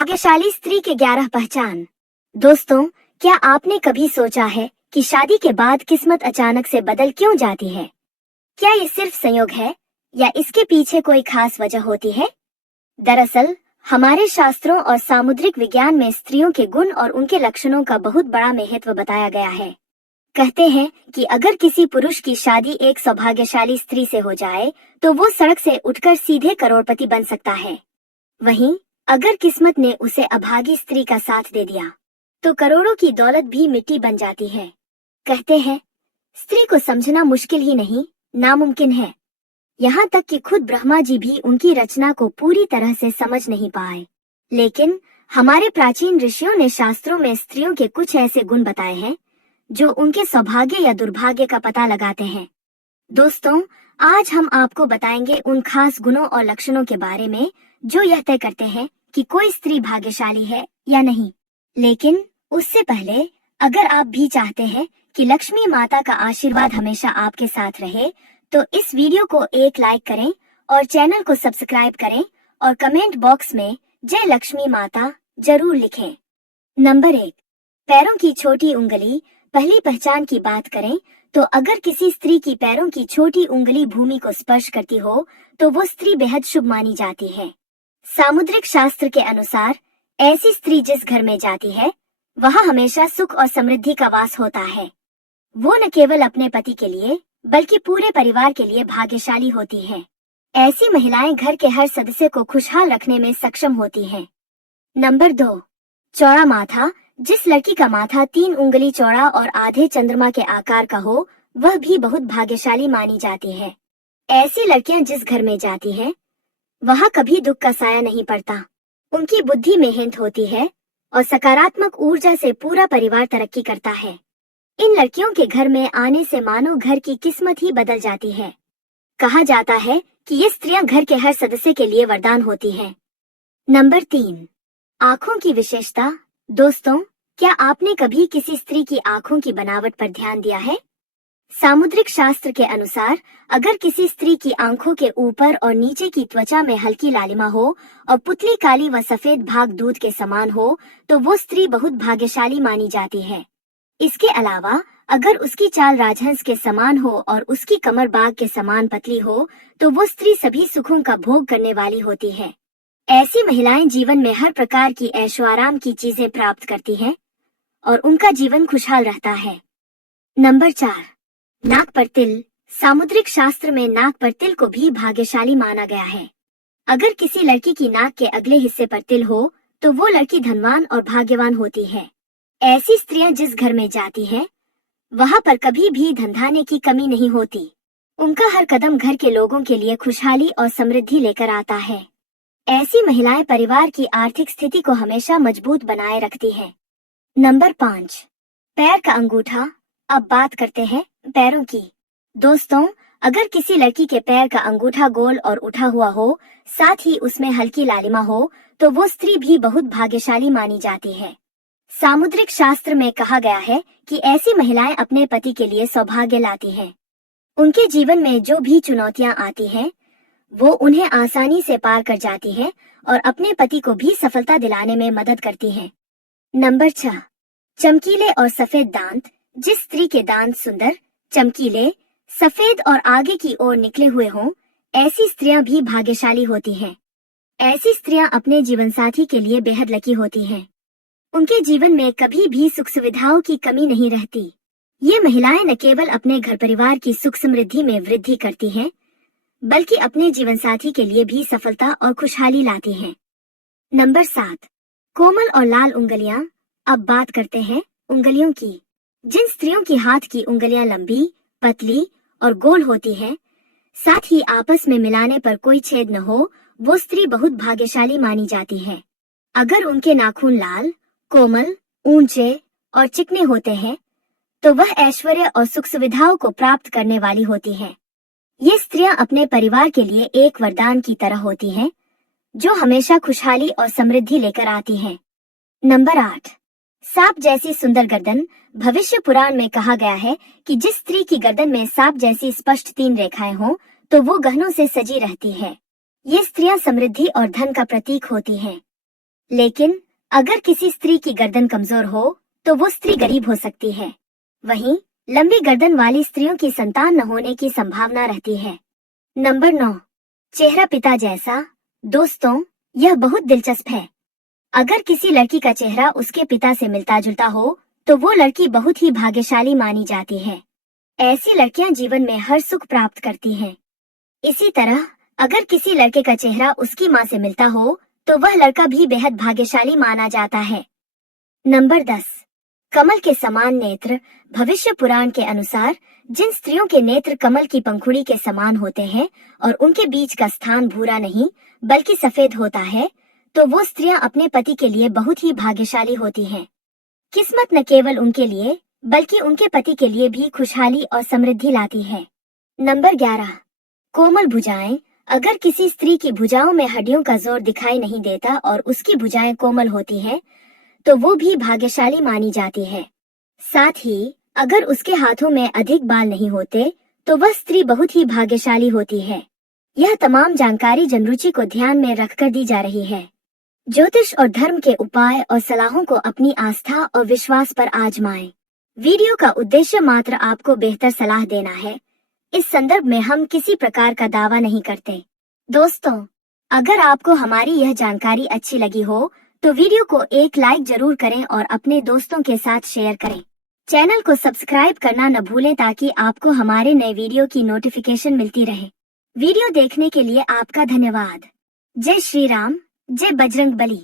भाग्यशाली स्त्री के 11 पहचान। दोस्तों, क्या आपने कभी सोचा है कि शादी के बाद किस्मत अचानक से बदल क्यों जाती है? क्या ये सिर्फ संयोग है या इसके पीछे कोई खास वजह होती है? दरअसल हमारे शास्त्रों और सामुद्रिक विज्ञान में स्त्रियों के गुण और उनके लक्षणों का बहुत बड़ा महत्व बताया गया है। कहते हैं कि अगर किसी पुरुष की शादी एक सौभाग्यशाली स्त्री से हो जाए तो वो सड़क से उठकर सीधे करोड़पति बन सकता है। वहीं अगर किस्मत ने उसे अभागी स्त्री का साथ दे दिया तो करोड़ों की दौलत भी मिट्टी बन जाती है। कहते हैं स्त्री को समझना मुश्किल ही नहीं, नामुमकिन है। यहाँ तक कि खुद ब्रह्मा जी भी उनकी रचना को पूरी तरह से समझ नहीं पाए। लेकिन हमारे प्राचीन ऋषियों ने शास्त्रों में स्त्रियों के कुछ ऐसे गुण बताए हैं जो उनके सौभाग्य या दुर्भाग्य का पता लगाते हैं। दोस्तों, आज हम आपको बताएंगे उन खास गुणों और लक्षणों के बारे में जो यह तय करते हैं कि कोई स्त्री भाग्यशाली है या नहीं। लेकिन उससे पहले, अगर आप भी चाहते हैं कि लक्ष्मी माता का आशीर्वाद हमेशा आपके साथ रहे, तो इस वीडियो को एक लाइक करें और चैनल को सब्सक्राइब करें और कमेंट बॉक्स में जय लक्ष्मी माता जरूर लिखें। नंबर 1, पैरों की छोटी उंगली। पहली पहचान की बात करें तो अगर किसी स्त्री की पैरों की छोटी उंगली भूमि को स्पर्श करती हो तो वो स्त्री बेहद शुभ मानी जाती है। सामुद्रिक शास्त्र के अनुसार ऐसी स्त्री जिस घर में जाती है वहाँ हमेशा सुख और समृद्धि का वास होता है। वो न केवल अपने पति के लिए बल्कि पूरे परिवार के लिए भाग्यशाली होती है। ऐसी महिलाएं घर के हर सदस्य को खुशहाल रखने में सक्षम होती हैं। नंबर 2, चौड़ा माथा। जिस लड़की का माथा 3 उंगली चौड़ा और आधे चंद्रमा के आकार का हो वह भी बहुत भाग्यशाली मानी जाती है। ऐसी लड़कियां जिस घर में जाती हैं वहाँ कभी दुख का साया नहीं पड़ता। उनकी बुद्धि मेहनत होती है और सकारात्मक ऊर्जा से पूरा परिवार तरक्की करता है। इन लड़कियों के घर में आने से मानो घर की किस्मत ही बदल जाती है। कहा जाता है कि ये स्त्रियां घर के हर सदस्य के लिए वरदान होती हैं। नंबर 3, आँखों की विशेषता। दोस्तों, क्या आपने कभी किसी स्त्री की आँखों की बनावट पर ध्यान दिया है? सामुद्रिक शास्त्र के अनुसार अगर किसी स्त्री की आंखों के ऊपर और नीचे की त्वचा में हल्की लालिमा हो और पुतली काली व सफेद भाग दूध के समान हो तो वो स्त्री बहुत भाग्यशाली मानी जाती है। इसके अलावा अगर उसकी चाल राजहंस के समान हो और उसकी कमर बाघ के समान पतली हो तो वो स्त्री सभी सुखों का भोग करने वाली होती है। ऐसी महिलाएं जीवन में हर प्रकार की ऐशो आराम की चीजें प्राप्त करती हैं और उनका जीवन खुशहाल रहता है। नंबर 4, नाक पर तिल। सामुद्रिक शास्त्र में नाक पर तिल को भी भाग्यशाली माना गया है। अगर किसी लड़की की नाक के अगले हिस्से पर तिल हो तो वो लड़की धनवान और भाग्यवान होती है। ऐसी स्त्रियां जिस घर में जाती हैं वहाँ पर कभी भी धनधान्य की कमी नहीं होती। उनका हर कदम घर के लोगों के लिए खुशहाली और समृद्धि लेकर आता है। ऐसी महिलाएं परिवार की आर्थिक स्थिति को हमेशा मजबूत बनाए रखती हैं। नंबर 5, पैर का अंगूठा। अब बात करते हैं पैरों की। दोस्तों, अगर किसी लड़की के पैर का अंगूठा गोल और उठा हुआ हो, साथ ही उसमें हल्की लालिमा हो, तो वो स्त्री भी बहुत भाग्यशाली मानी जाती है। सामुद्रिक शास्त्र में कहा गया है कि ऐसी महिलाएं अपने पति के लिए सौभाग्य लाती हैं। उनके जीवन में जो भी चुनौतियां आती हैं, वो उन्हें आसानी से पार कर जाती हैं और अपने पति को भी सफलता दिलाने में मदद करती हैं। नंबर 6, चमकीले और सफेद दांत। जिस स्त्री के दांत सुंदर, चमकीले, सफेद और आगे की ओर निकले हुए हों, ऐसी स्त्रियां भी भाग्यशाली होती हैं। ऐसी स्त्रियां अपने जीवन साथी के लिए बेहद लकी होती हैं। उनके जीवन में कभी भी सुख सुविधाओं की कमी नहीं रहती। ये महिलाएं न केवल अपने घर परिवार की सुख समृद्धि में वृद्धि करती हैं, बल्कि अपने जीवन साथी के लिए भी सफलता और खुशहाली लाती हैं। नंबर 7, कोमल और लाल उंगलियां। अब बात करते हैं उंगलियों की। जिन स्त्रियों की हाथ की उंगलियां लंबी, पतली और गोल होती हैं, साथ ही आपस में मिलाने पर कोई छेद न हो, वो स्त्री बहुत भाग्यशाली मानी जाती है। अगर उनके नाखून लाल, कोमल, ऊंचे और चिकने होते हैं तो वह ऐश्वर्य और सुख सुविधाओं को प्राप्त करने वाली होती हैं। ये स्त्रियां अपने परिवार के लिए एक वरदान की तरह होती हैं जो हमेशा खुशहाली और समृद्धि लेकर आती हैं। नंबर 8, सांप जैसी सुंदर गर्दन। भविष्य पुराण में कहा गया है कि जिस स्त्री की गर्दन में सांप जैसी स्पष्ट 3 रेखाएं हों तो वो गहनों से सजी रहती है। ये स्त्रियां समृद्धि और धन का प्रतीक होती हैं। लेकिन अगर किसी स्त्री की गर्दन कमजोर हो तो वो स्त्री गरीब हो सकती है। वहीं लंबी गर्दन वाली स्त्रियों की संतान न होने की संभावना रहती है। नंबर 9, चेहरा पिता जैसा। दोस्तों, यह बहुत दिलचस्प है। अगर किसी लड़की का चेहरा उसके पिता से मिलता जुलता हो तो वो लड़की बहुत ही भाग्यशाली मानी जाती है। ऐसी लड़कियां जीवन में हर सुख प्राप्त करती हैं। इसी तरह अगर किसी लड़के का चेहरा उसकी माँ से मिलता हो तो वह लड़का भी बेहद भाग्यशाली माना जाता है। नंबर 10, कमल के समान नेत्र। भविष्य पुराण के अनुसार जिन स्त्रियों के नेत्र कमल की पंखुड़ी के समान होते हैं और उनके बीच का स्थान भूरा नहीं बल्कि सफेद होता है, तो वो स्त्रियां अपने पति के लिए बहुत ही भाग्यशाली होती हैं। किस्मत न केवल उनके लिए बल्कि उनके पति के लिए भी खुशहाली और समृद्धि लाती है। नंबर 11, कोमल भुजाएं। अगर किसी स्त्री की भुजाओं में हड्डियों का जोर दिखाई नहीं देता और उसकी भुजाएं कोमल होती हैं, तो वो भी भाग्यशाली मानी जाती है। साथ ही अगर उसके हाथों में अधिक बाल नहीं होते तो वह स्त्री बहुत ही भाग्यशाली होती है। यह तमाम जानकारी जनरुचि को ध्यान में रखकर दी जा रही है। ज्योतिष और धर्म के उपाय और सलाहों को अपनी आस्था और विश्वास पर आजमाएं। वीडियो का उद्देश्य मात्र आपको बेहतर सलाह देना है। इस संदर्भ में हम किसी प्रकार का दावा नहीं करते। दोस्तों, अगर आपको हमारी यह जानकारी अच्छी लगी हो तो वीडियो को एक लाइक जरूर करें और अपने दोस्तों के साथ शेयर करें। चैनल को सब्सक्राइब करना न भूलें ताकि आपको हमारे नए वीडियो की नोटिफिकेशन मिलती रहे। वीडियो देखने के लिए आपका धन्यवाद। जय श्री राम, जय बजरंग बली।